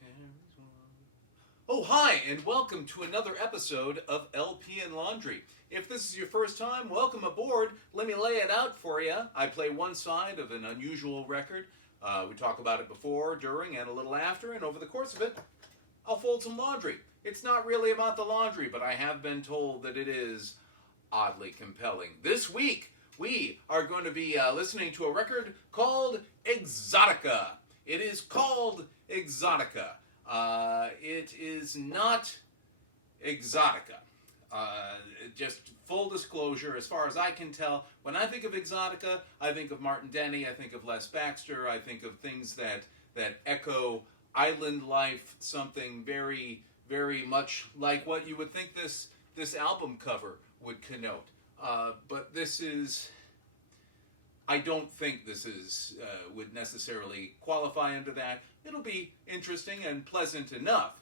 Harry's one. Oh, hi, and welcome to another episode of LP and Laundry. If this is your first time, welcome aboard. Let me lay it out for you. I play one side of an unusual record. We talk about it before, during, and a little after, and over the course of it, I'll fold some laundry. It's not really about the laundry, but I have been told that it is oddly compelling. This week, we are going to be listening to a record called Exotica. It is called Exotica. It is not Exotica. Just full disclosure, as far as I can tell, when I think of Exotica, I think of Martin Denny, I think of Les Baxter, I think of things that echo island life, something very, very much like what you would think this album cover would connote. But this is, I don't think this is would necessarily qualify under that. It'll be interesting and pleasant enough.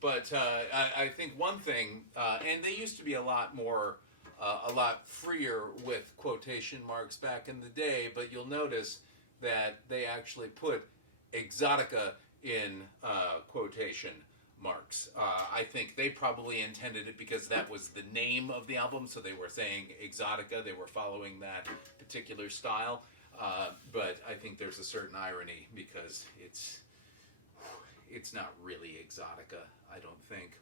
But I think one thing, and they used to be a lot freer with quotation marks back in the day, but you'll notice that they actually put Exotica in quotation marks. I think they probably intended it because that was the name of the album, so they were saying Exotica. They were following that particular style. But I think there's a certain irony because it's not really Exotica, I don't think.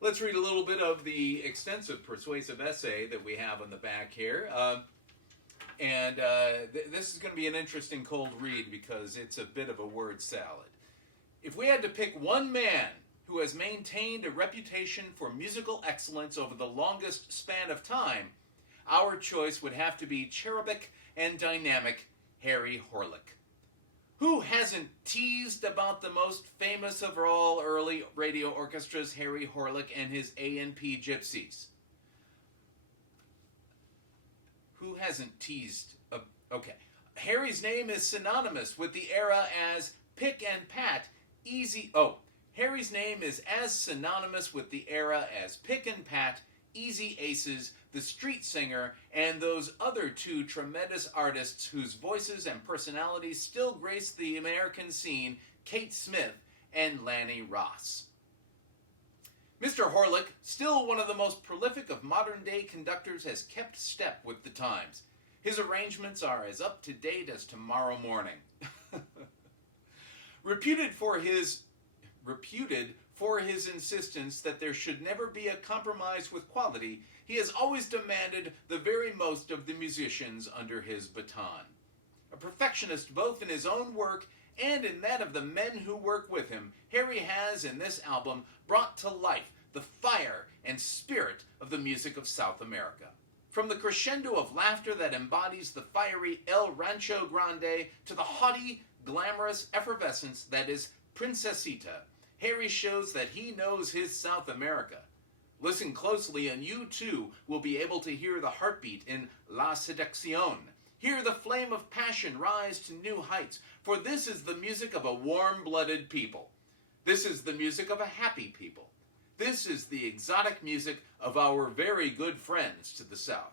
Let's read a little bit of the extensive persuasive essay that we have on the back here. This is going to be an interesting cold read because it's a bit of a word salad. If we had to pick one man who has maintained a reputation for musical excellence over the longest span of time, our choice would have to be cherubic and dynamic Harry Horlick. Who hasn't teased about the most famous of all early radio orchestras, Harry Horlick and his A&P Gypsies? Who hasn't teased? Okay. Harry's name is synonymous with the era as pick and pat, easy... Oh, Harry's name is as synonymous with the era as pick and pat, Easy Aces, The Street Singer, and those other two tremendous artists whose voices and personalities still grace the American scene, Kate Smith and Lanny Ross. Mr. Horlick, still one of the most prolific of modern-day conductors, has kept step with the times. His arrangements are as up-to-date as tomorrow morning. Reputed for his insistence that there should never be a compromise with quality, he has always demanded the very most of the musicians under his baton. A perfectionist both in his own work and in that of the men who work with him, Harry has, in this album, brought to life the fire and spirit of the music of South America. From the crescendo of laughter that embodies the fiery El Rancho Grande to the haughty, glamorous effervescence that is Princesita, Harry shows that he knows his South America. Listen closely and you too will be able to hear the heartbeat in La Seducción. Hear the flame of passion rise to new heights, for this is the music of a warm-blooded people. This is the music of a happy people. This is the exotic music of our very good friends to the south.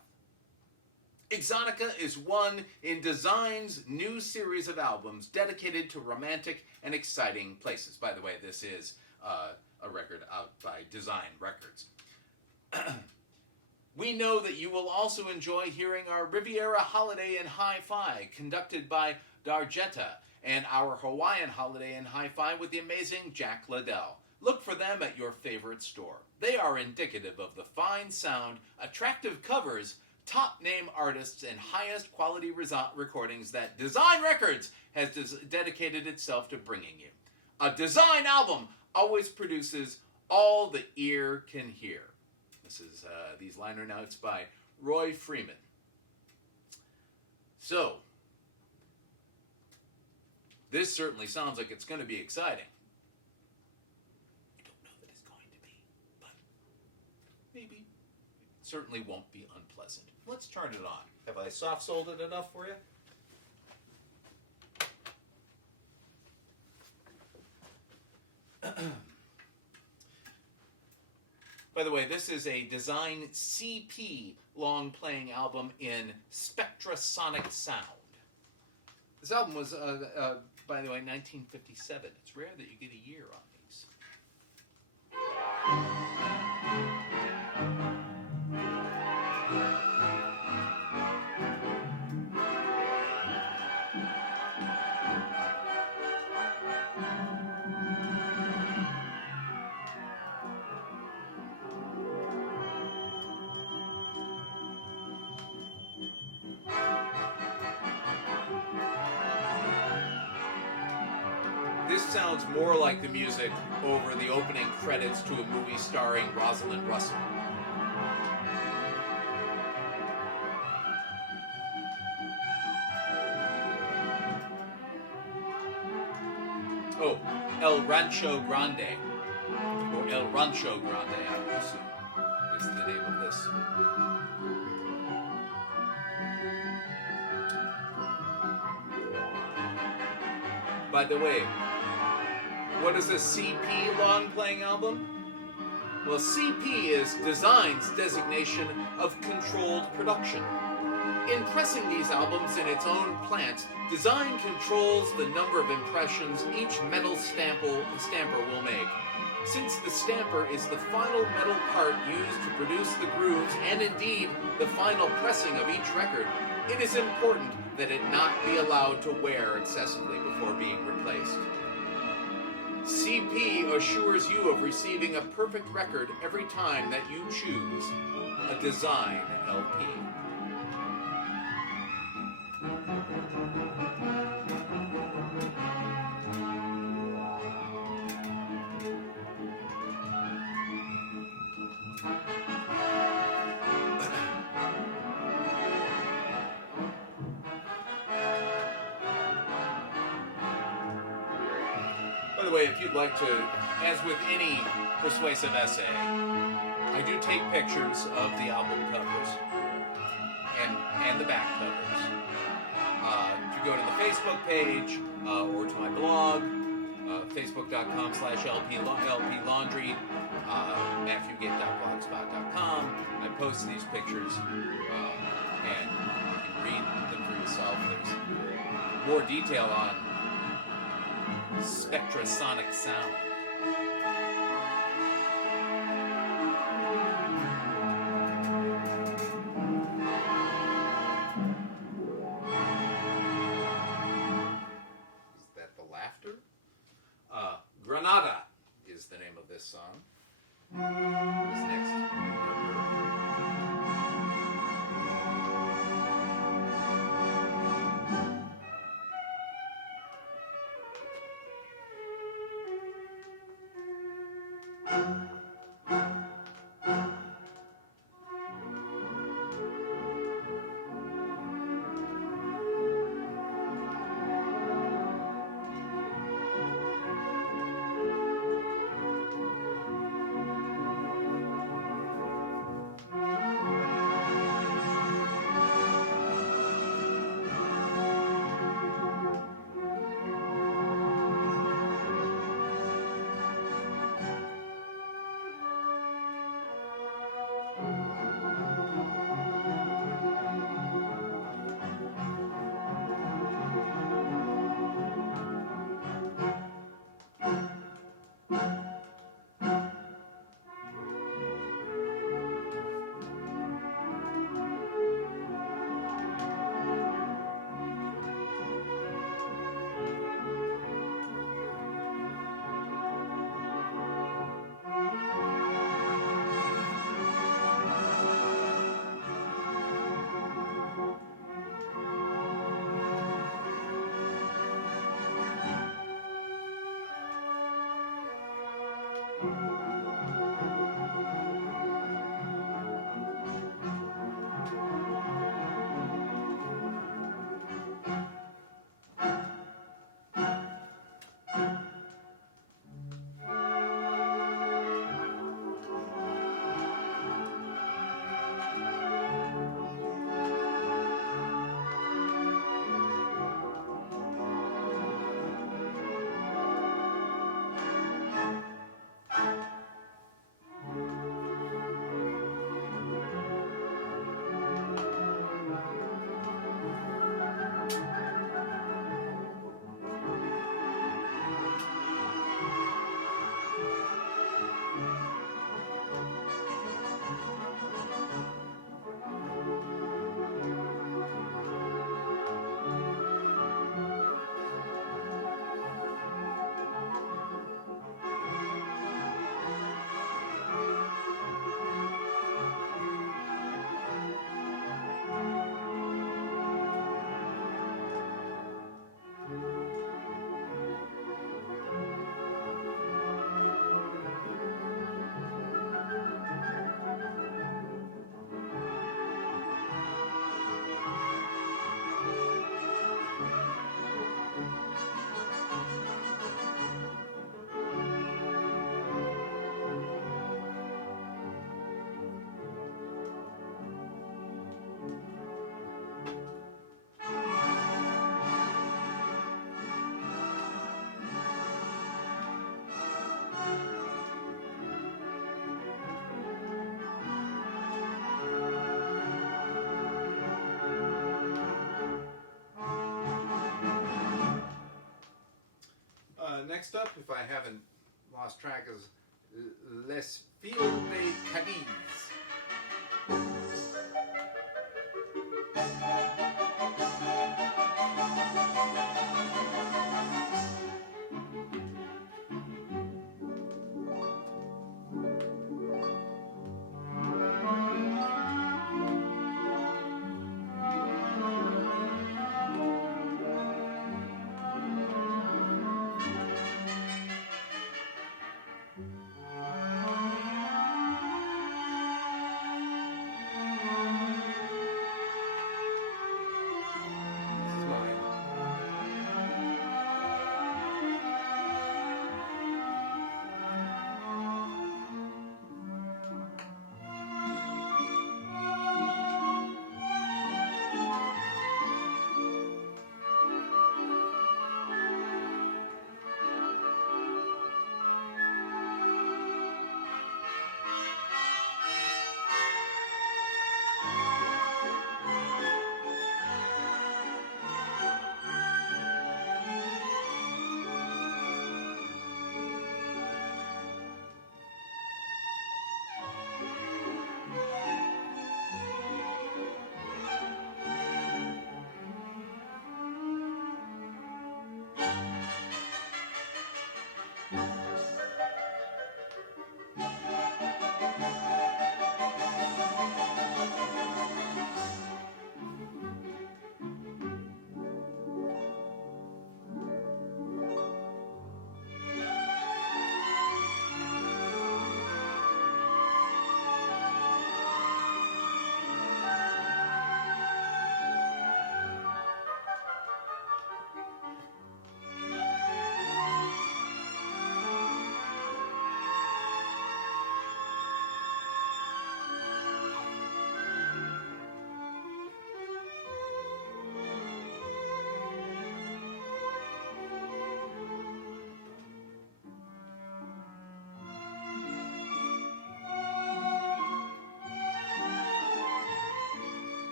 Exotica is one in Design's new series of albums dedicated to romantic and exciting places. By the way, this is a record out by Design Records. We know that you will also enjoy hearing our Riviera Holiday in Hi-Fi, conducted by Darjeta, and our Hawaiian Holiday in Hi-Fi with the amazing Jack Liddell. Look for them at your favorite store. They are indicative of the fine sound, attractive covers, top-name artists, and highest quality recordings that Design Records has dedicated itself to bringing you. A Design album always produces all the ear can hear. This is these liner notes by Roy Freeman. So, this certainly sounds like it's going to be exciting. I don't know that it's going to be, but maybe it certainly won't be unpleasant. Let's turn it on. Have I soft-sold it enough for you? By the way, this is a Design CP long-playing album in Spectrasonic sound. This album was, by the way, 1957. It's rare that you get a year on these. This sounds more like the music over the opening credits to a movie starring Rosalind Russell. Oh, El Rancho Grande, or El Rancho Grande, I would assume, is the name of this. By the way, what is a CP long-playing album? Well, CP is Design's designation of controlled production. In pressing these albums in its own plant, Design controls the number of impressions each metal stamper will make. Since the stamper is the final metal part used to produce the grooves and indeed the final pressing of each record, it is important that it not be allowed to wear excessively before being replaced. CP assures you of receiving a perfect record every time that you choose a Design LP. By the way, if you'd like to, as with any persuasive essay, I do take pictures of the album covers and the back covers. If you go to the Facebook page or to my blog, facebook.com/LPLaundry, MatthewGate.blogspot.com, I post these pictures and you can read them for yourself. There's more detail on spectrasonic sound. Is that the laughter? Granada is the name of this song. This next number. next up, if I haven't lost track, is Les Filles de Cadiz.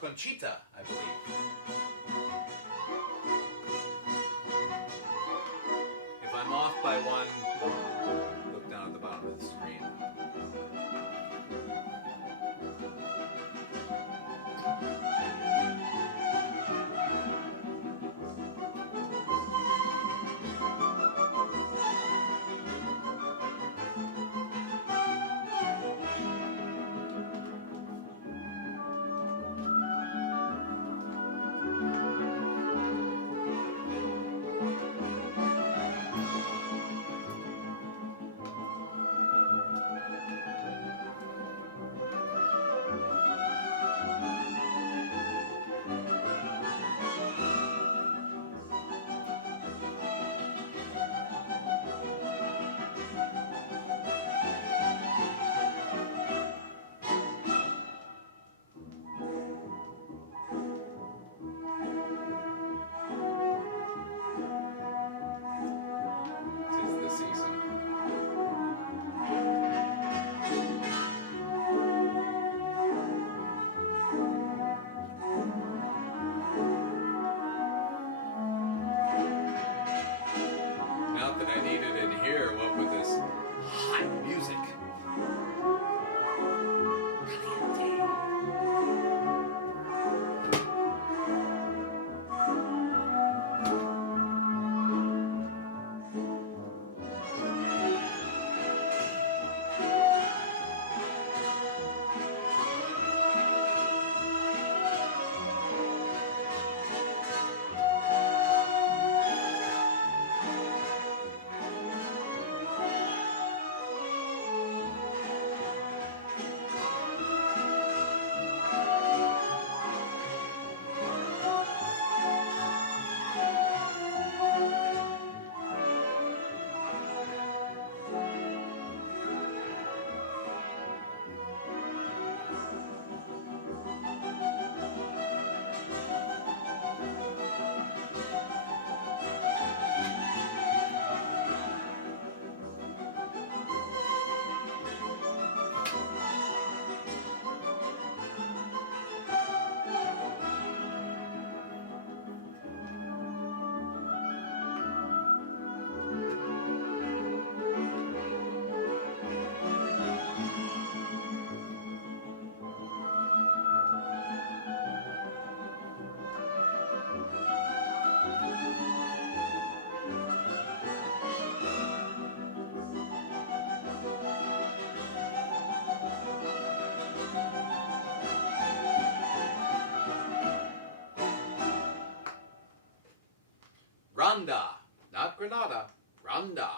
Conchita, I believe. If I'm off by one, look down at the bottom of the screen. Randa. Not Granada. Randa.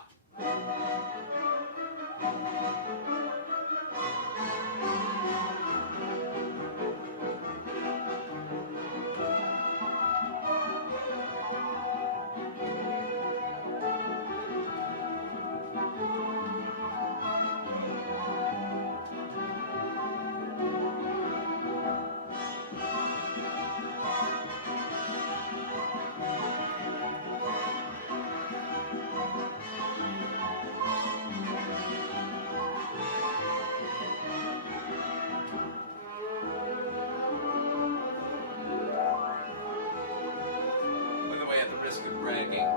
At the risk of bragging,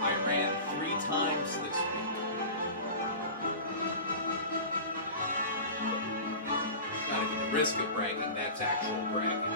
I ran 3 times this week. Not even the risk of bragging, that's actual bragging.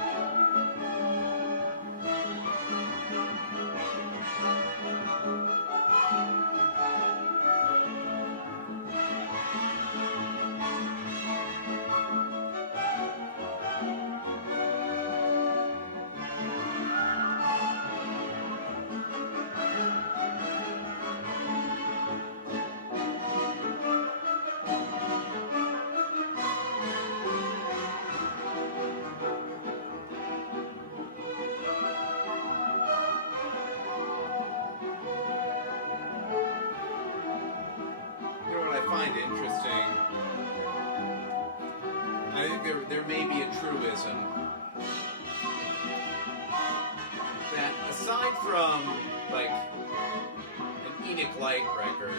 Find interesting. I think there may be a truism that aside from like an Enoch Light record,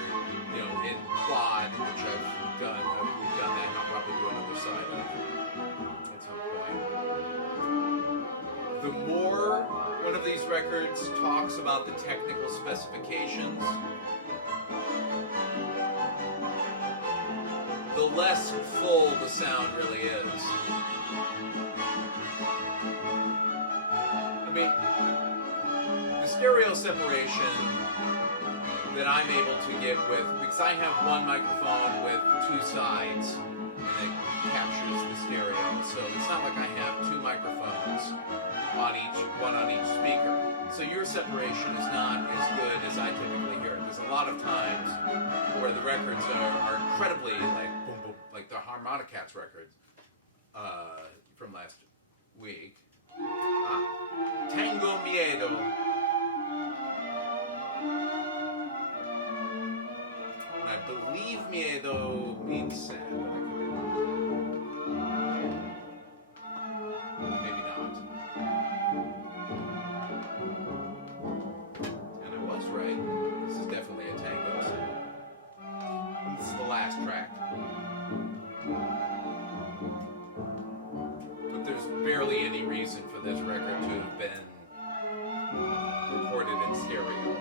you know, in quad, which I've done, we've done that, and I'll probably do another side of at some point. The more one of these records talks about the technical specifications, the less full the sound really is. I mean, the stereo separation that I'm able to get with, because I have one microphone with 2 sides, and it captures the stereo, so it's not like I have 2 microphones on one on each speaker. So your separation is not as good as I typically hear it. There's a lot of times where the records are incredibly like boom boom, like the Harmonicats records from last week. Tengo miedo. And I believe miedo means sad. Maybe not. And I was right. This is definitely a tango song. This is the last track. But there's barely any reason for this record to have been recorded in stereo.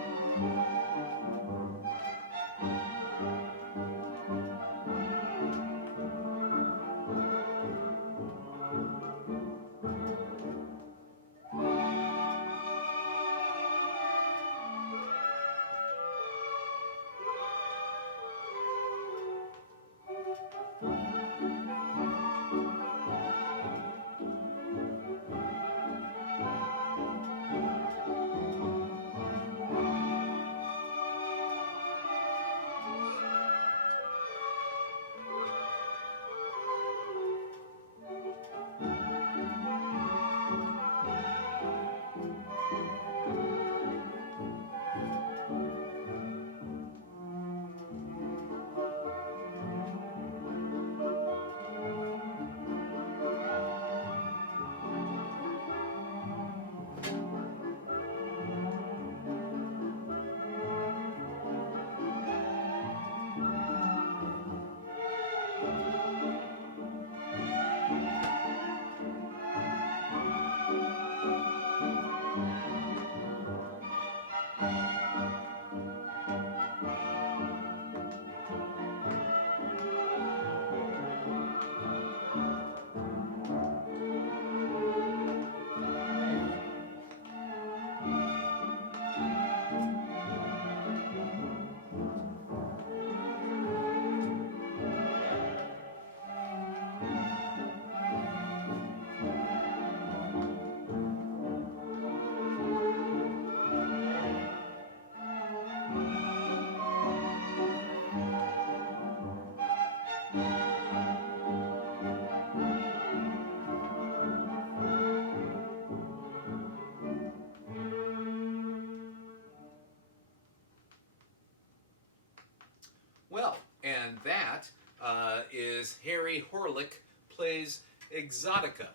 is Harry Horlick plays Exotica.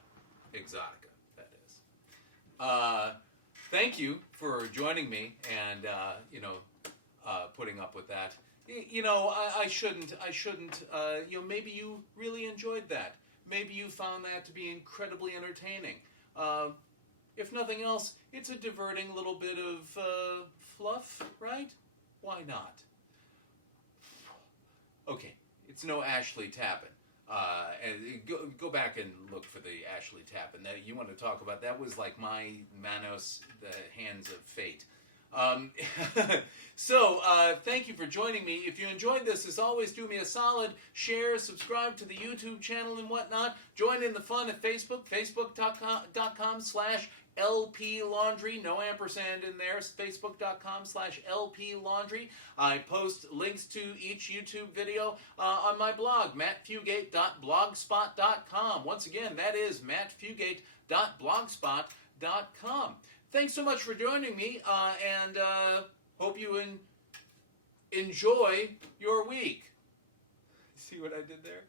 Exotica, that is. Thank you for joining me and, putting up with that. I shouldn't, maybe you really enjoyed that. Maybe you found that to be incredibly entertaining. If nothing else, it's a diverting little bit of fluff, right? Why not? Okay, it's no Ashley Tappan. And go back and look for the Ashley Tappan. That you want to talk about? That was like my Manos, the Hands of Fate. So, thank you for joining me. If you enjoyed this, as always, do me a solid. Share, subscribe to the YouTube channel and whatnot. Join in the fun at Facebook, facebook.com/LP Laundry. No ampersand in there. Facebook.com/LP Laundry. I post links to each YouTube video on my blog, mattfugate.blogspot.com. Once again, that is mattfugate.blogspot.com. Thanks so much for joining me, and hope you enjoy your week. See what I did there?